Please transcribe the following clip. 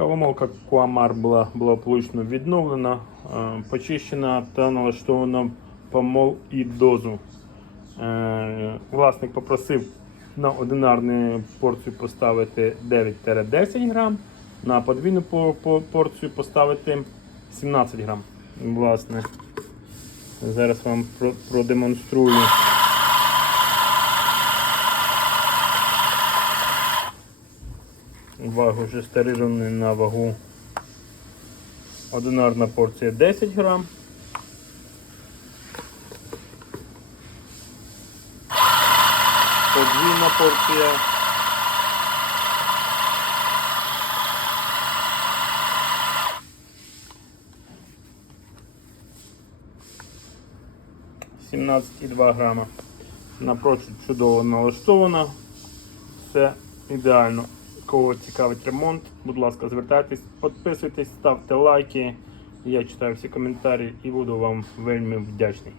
Кавомолка Куамар була благополучно відновлена, е, почищена та налаштована помол і дозу. Е, Власник попросив на одинарну порцію поставити 9-10 грам, на подвійну по- по- порцію поставити 17 грам. Власне, зараз вам продемонструю. Вагу вже старирований на вагу. Одинарна порція 10 грам. Подвійна порція. Сімнадцять і два грама. Напрочуд чудово налаштована. Все ідеально. Кого цікавить ремонт, будь ласка, звертайтесь, підписуйтесь, ставте лайки. Я читаю всі коментарі і буду вам вельми вдячний.